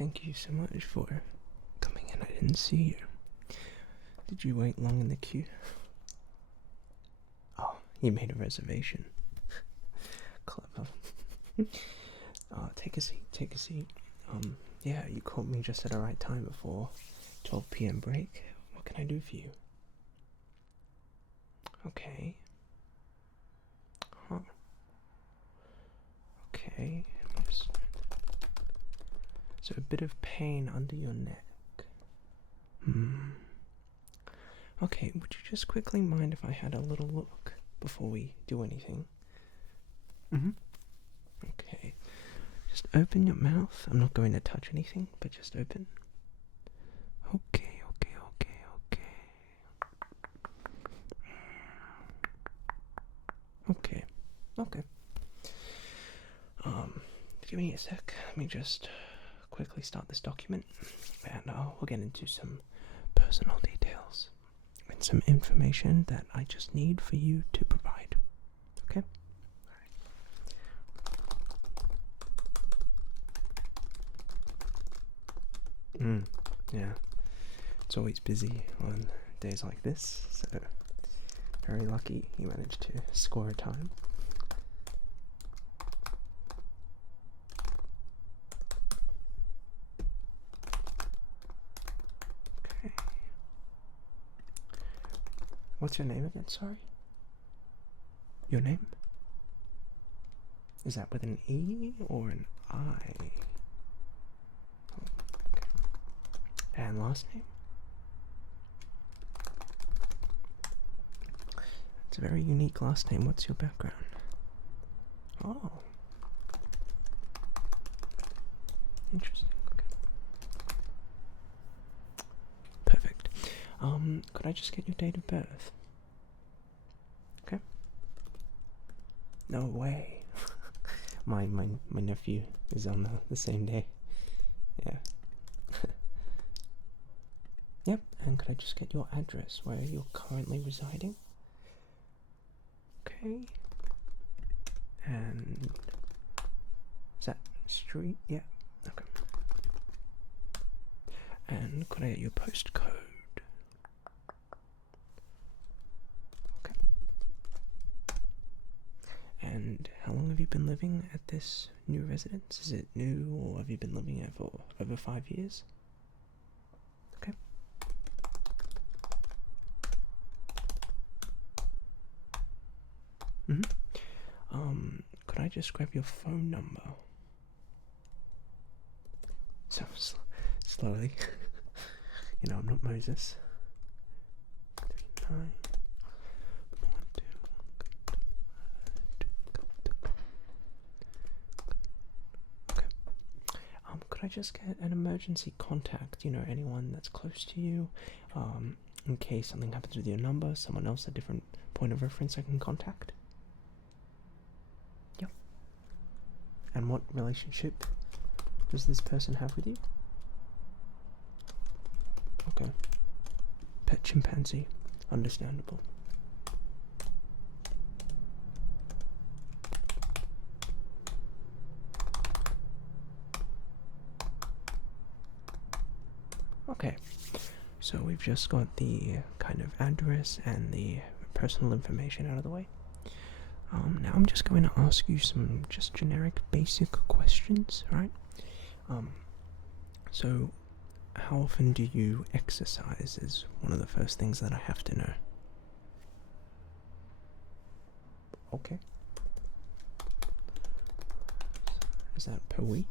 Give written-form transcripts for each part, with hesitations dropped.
thank you so much for coming in. I didn't see you. Did you wait long in the queue? Oh, you made a reservation. Clever. Take a seat, take a seat. Yeah, you caught me just at the right time before 12 p.m. break. What can I do for you? Okay. Huh. Okay. So a bit of pain under your neck. Okay, would you just quickly mind if I had a little look before we do anything? Okay. Just open your mouth. I'm not going to touch anything, but just open. Okay. Okay. Give me a sec. Let me just quickly start this document, and we'll get into some personal details and some information that I just need for you to provide. Okay? Yeah. It's always busy on days like this, so very lucky you managed to score a time. Okay. What's your name again, sorry? Your name? Is that with an E or an I? Oh, okay. And last name? It's a very unique last name. What's your background? Oh. Interesting. Okay. Perfect. Could I just get your date of birth? Okay. No way. my nephew is on the same day. Yeah. Yep, and could I just get your address where you're currently residing? Okay. And is that street? Yeah. Okay. And could I get your postcode? Okay. And how long have you been living at this new residence? Is it new, or have you been living here for over 5 years? Okay. Could I just grab your phone number? So slowly. You know, I'm not Moses. 39. Okay. Could I just get an emergency contact? You know, anyone that's close to you, in case something happens with your number, someone else a different point of reference I can contact? Yep. And what relationship does this person have with you? Okay. Pet chimpanzee. Understandable. Okay. So we've just got the kind of address and the personal information out of the way. Now I'm just going to ask you some just generic basic questions, right? So how often do you exercise is one of the first things that I have to know. Okay. Is that per week?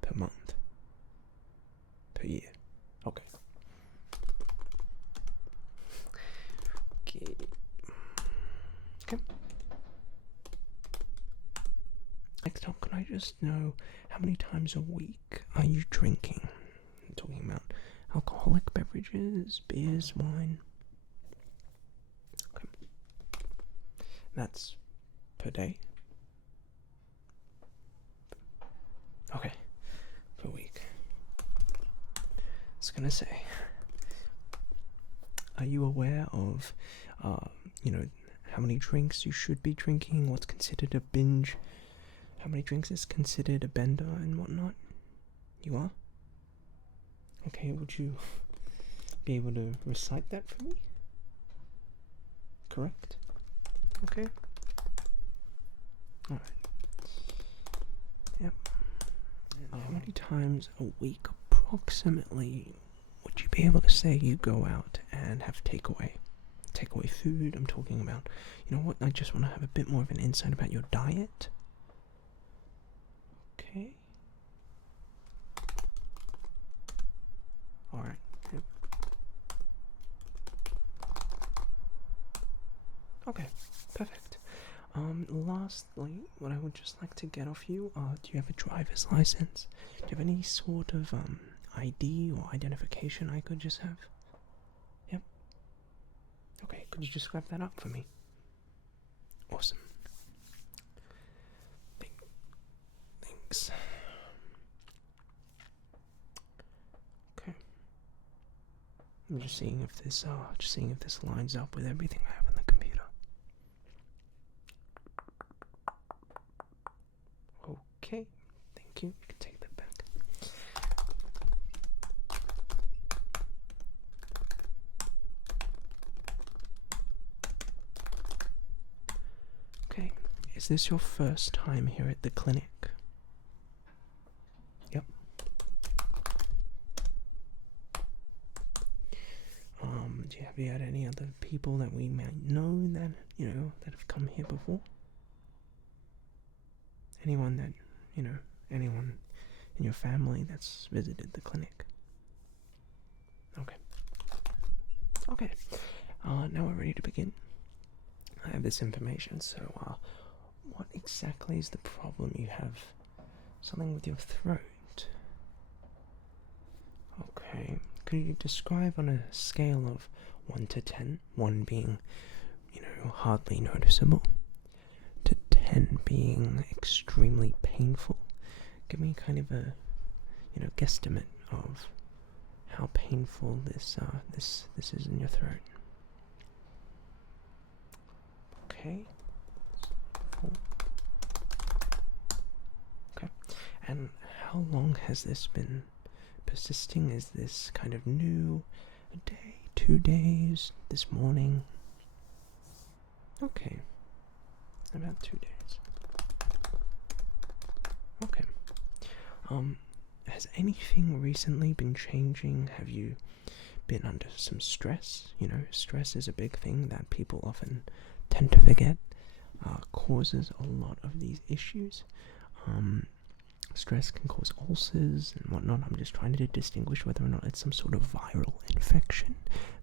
Per month? Per year? Okay. Okay. Next up, can I just know how many times a week are you drinking? I'm talking about alcoholic beverages, beers, wine. Okay. That's per day? Okay. Per week. I was gonna say, are you aware of, how many drinks you should be drinking, what's considered a binge, how many drinks is considered a bender and whatnot? You are? Okay, would you be able to recite that for me? Correct? Okay. Alright. Yep. How many times a week approximately would you be able to say you go out and have takeaway? Takeaway food, I'm talking about. You know what, I just want to have a bit more of an insight about your diet. Okay. Alright. Yep. Okay, perfect. Lastly, what I would just like to get off you, do you have a driver's license? Do you have any sort of, ID or identification I could just have? Yep. Okay, could you just grab that up for me? Awesome. Thanks. Okay. I'm just seeing if this lines up with everything I have on the computer. Okay, thank you. You can take that back. Okay, is this your first time here at the clinic? Yep. Have you had any other people that we might know that, that have come here before? Anyone that, anyone in your family that's visited the clinic? Okay. Okay. Now we're ready to begin. I have this information, so, what exactly is the problem? You have something with your throat. Okay. Could you describe on a scale of 1 to 10, 1 being, hardly noticeable, to 10 being extremely painful? Give me kind of a, guesstimate of how painful this is in your throat. Okay. 4. Okay. And how long has this been persisting? Is this kind of new? A day, 2 days, this morning? Okay. About 2 days. Okay. Has anything recently been changing? Have you been under some stress? Stress is a big thing that people often tend to forget. Causes a lot of these issues. Stress can cause ulcers and whatnot. I'm just trying to distinguish whether or not it's some sort of viral infection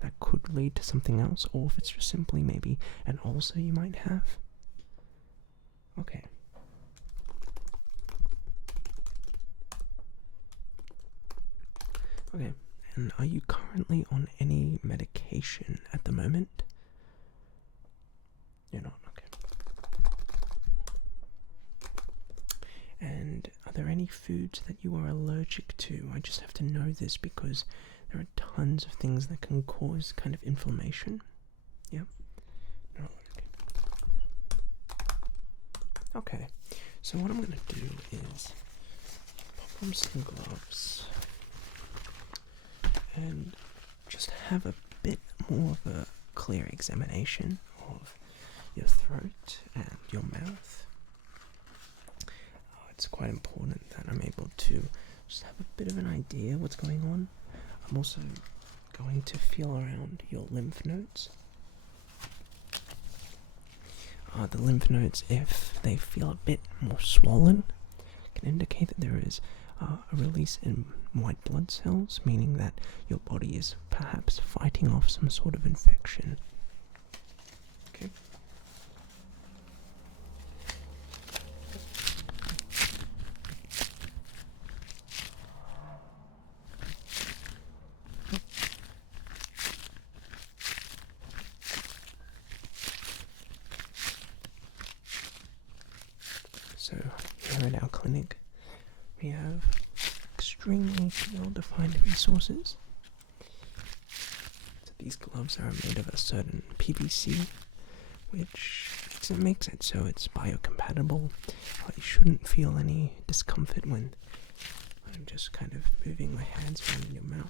that could lead to something else, or if it's just simply maybe an ulcer you might have. Okay. Okay, and are you currently on any medication at the moment? You're not, okay. And are there any foods that you are allergic to? I just have to know this because there are tons of things that can cause kind of inflammation. Yep. No allergic. Okay, so what I'm going to do is pop on some gloves and just have a bit more of a clear examination of your throat and your mouth. It's quite important that I'm able to just have a bit of an idea what's going on. I'm also going to feel around your lymph nodes. The lymph nodes, if they feel a bit more swollen, can indicate that there is a release in white blood cells, meaning that your body is perhaps fighting off some sort of infection. Okay. So here at our clinic, we have extremely well-defined resources. So these gloves are made of a certain PVC, which makes it so it's biocompatible. You shouldn't feel any discomfort when I'm just kind of moving my hands around in your mouth.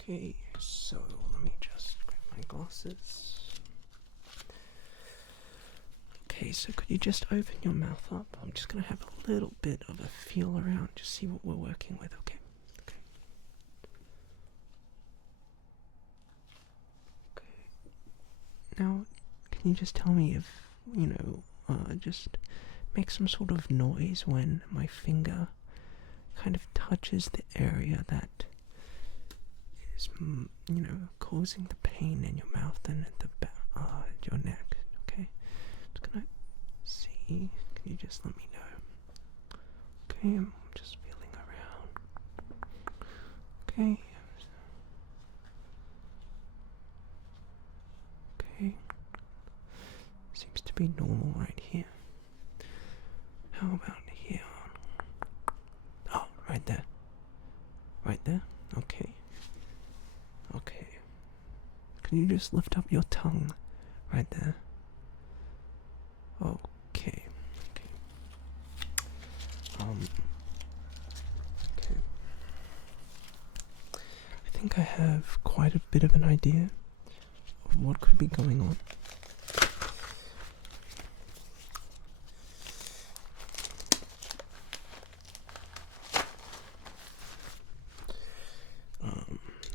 Okay, so let me just grab my glasses. Okay, so could you just open your mouth up? I'm just going to have a little bit of a feel around, just see what we're working with, okay? Okay. Now, can you just tell me if, just make some sort of noise when my finger kind of touches the area that is, causing the pain in your mouth and at the your neck, okay? Just gonna see, can you just let me know? Okay, I'm just feeling around. Okay. Okay. Seems to be normal right here. How about here? Oh, right there. Right there? Okay. Okay. Can you just lift up your tongue? Right there. Okay. Okay. Okay. I think I have quite a bit of an idea of what could be going on.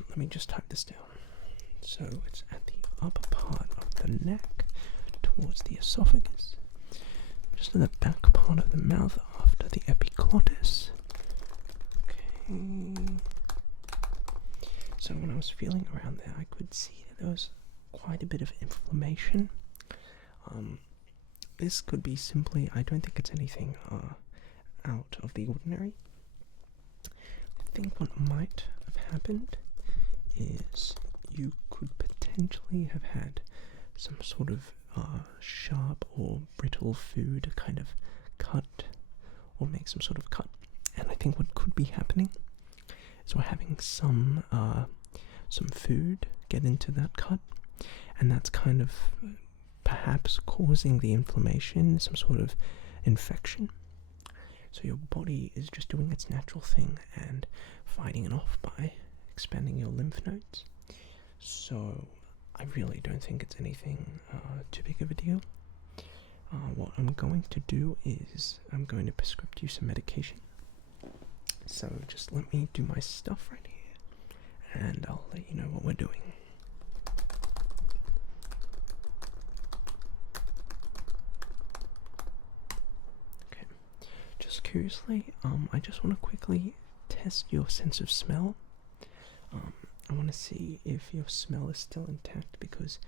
Let me just type this down. So it's at the upper part of the neck, towards the esophagus, just in the back part of the mouth after the epiglottis. Okay. So when I was feeling around there, I could see that there was quite a bit of inflammation. This could be simply, I don't think it's anything out of the ordinary. I think what might have happened is you could potentially have had some sort of sharp or brittle food kind of cut, or make some sort of cut. And I think what could be happening is we're having some food get into that cut, and that's kind of perhaps causing the inflammation, some sort of infection. So your body is just doing its natural thing and fighting it off by expanding your lymph nodes. So I really don't think it's anything too big of a deal. What I'm going to do is I'm going to prescribe you some medication. So just let me do my stuff right here, and I'll let you know what we're doing. Okay. Just curiously, I just want to quickly test your sense of smell. I want to see if your smell is still intact, because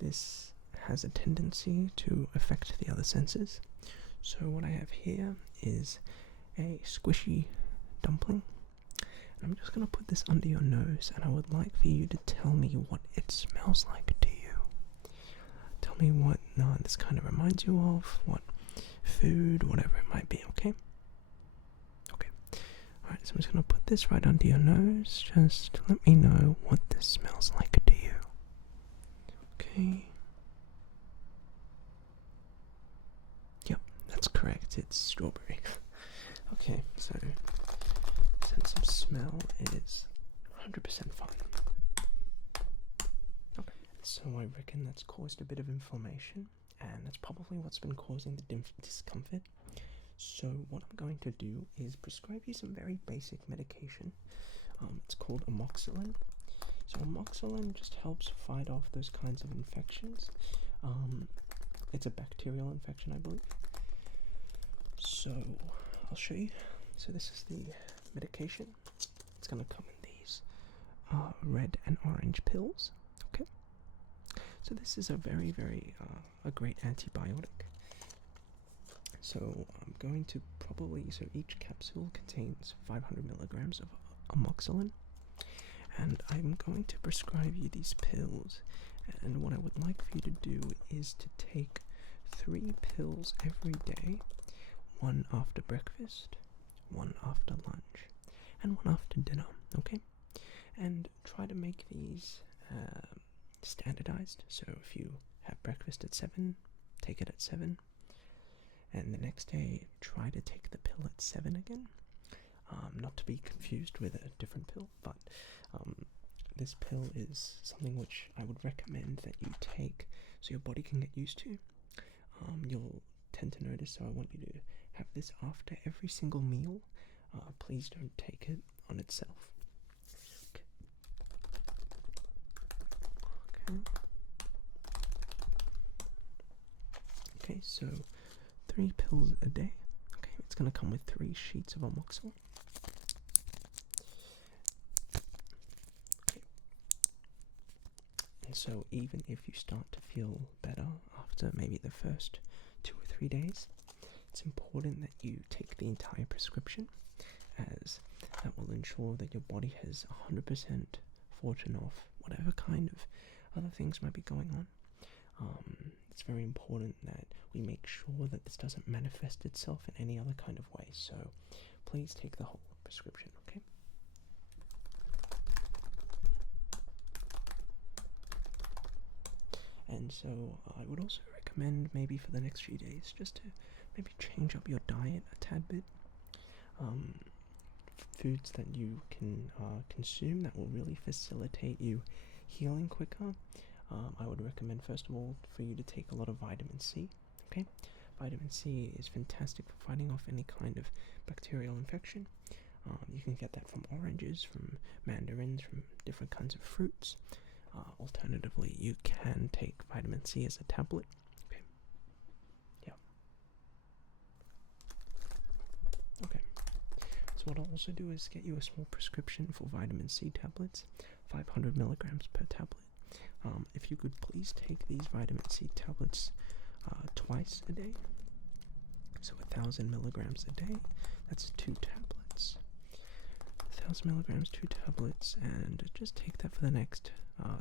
this has a tendency to affect the other senses. So what I have here is a squishy dumpling. I'm just going to put this under your nose, and I would like for you to tell me what it smells like to you. Tell me what this kind of reminds you of, what food, whatever it might be, okay? Okay. Alright, so I'm just going to put this right under your nose. Just let me know what this smells like to you. Okay. Yep, that's correct. It's strawberry. Okay, so sense of smell is 100% fine. Okay, so I reckon that's caused a bit of inflammation, and that's probably what's been causing the discomfort. So what I'm going to do is prescribe you some very basic medication. It's called Amoxicillin. So Amoxicillin just helps fight off those kinds of infections. It's a bacterial infection, I believe. So I'll show you. So this is the medication. It's going to come in these red and orange pills. Okay. So this is a very, very a great antibiotic. So I'm going to so each capsule contains 500 milligrams of Amoxicillin, and I'm going to prescribe you these pills. And what I would like for you to do is to take 3 pills every day, 1 after breakfast, one after lunch, and one after dinner, okay? And try to make these standardized, so if you have breakfast at 7, take it at 7, and the next day try to take the pill at 7 again. Not to be confused with a different pill, but this pill is something which I would recommend that you take so your body can get used to. You'll tend to notice, so I want you to have this after every single meal. Please don't take it on itself. Okay, so 3 pills a day. Okay, it's going to come with 3 sheets of Amoxicillin. Okay. And so even if you start to feel better after maybe the first 2 or 3 days, it's important that you take the entire prescription, as that will ensure that your body has 100% foughten off whatever kind of other things might be going on. It's very important that we make sure that this doesn't manifest itself in any other kind of way, so please take the whole prescription, okay? And so I would also recommend maybe for the next few days just to maybe change up your diet a tad bit. Foods that you can consume that will really facilitate you healing quicker. I would recommend, first of all, for you to take a lot of vitamin C. Okay, vitamin C is fantastic for fighting off any kind of bacterial infection. You can get that from oranges, from mandarins, from different kinds of fruits. Alternatively, you can take vitamin C as a tablet. Okay. Yeah. Okay. So what I'll also do is get you a small prescription for vitamin C tablets, 500 milligrams per tablet. If you could please take these vitamin C tablets twice a day, so 1,000 milligrams a day, that's 2 tablets. 1,000 milligrams, 2 tablets, and just take that for the next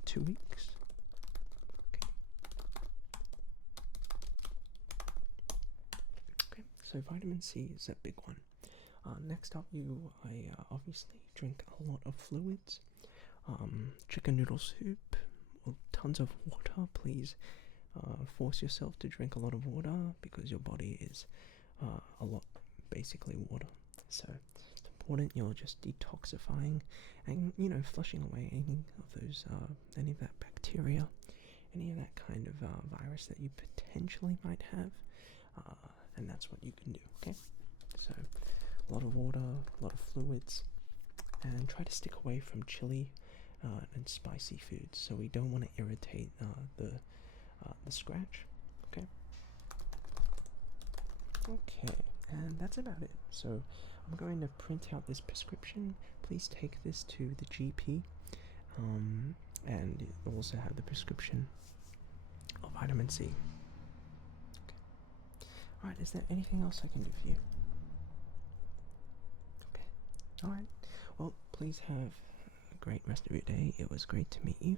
2 weeks. Okay, so vitamin C is a big one. Next up, I obviously drink a lot of fluids. Chicken noodle soup, tons of water. Please force yourself to drink a lot of water, because your body is a lot basically water. So it's important you're just detoxifying and, flushing away any of those, any of that bacteria, any of that kind of virus that you potentially might have, and that's what you can do. Okay, so a lot of water, a lot of fluids, and try to stick away from chili and spicy foods, so we don't want to irritate the scratch. Okay, and that's about it. So I'm going to print out this prescription. Please take this to the GP, and you'll also have the prescription of vitamin C. Okay. Alright, is there anything else I can do for you? Okay. Alright. Well, please have a great rest of your day. It was great to meet you.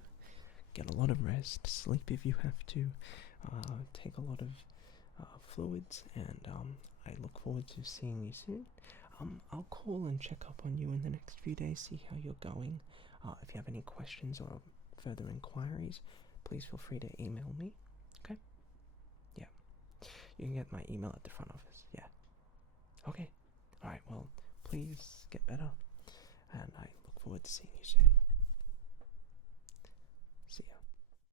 Get a lot of rest, sleep if you have to, take a lot of fluids, and I look forward to seeing you soon. I'll call and check up on you in the next few days, see how you're going. If you have any questions or further inquiries, please feel free to email me. Okay? Yeah. You can get my email at the front office. Yeah. Okay. Alright, well, please get better, and I look forward to seeing you soon.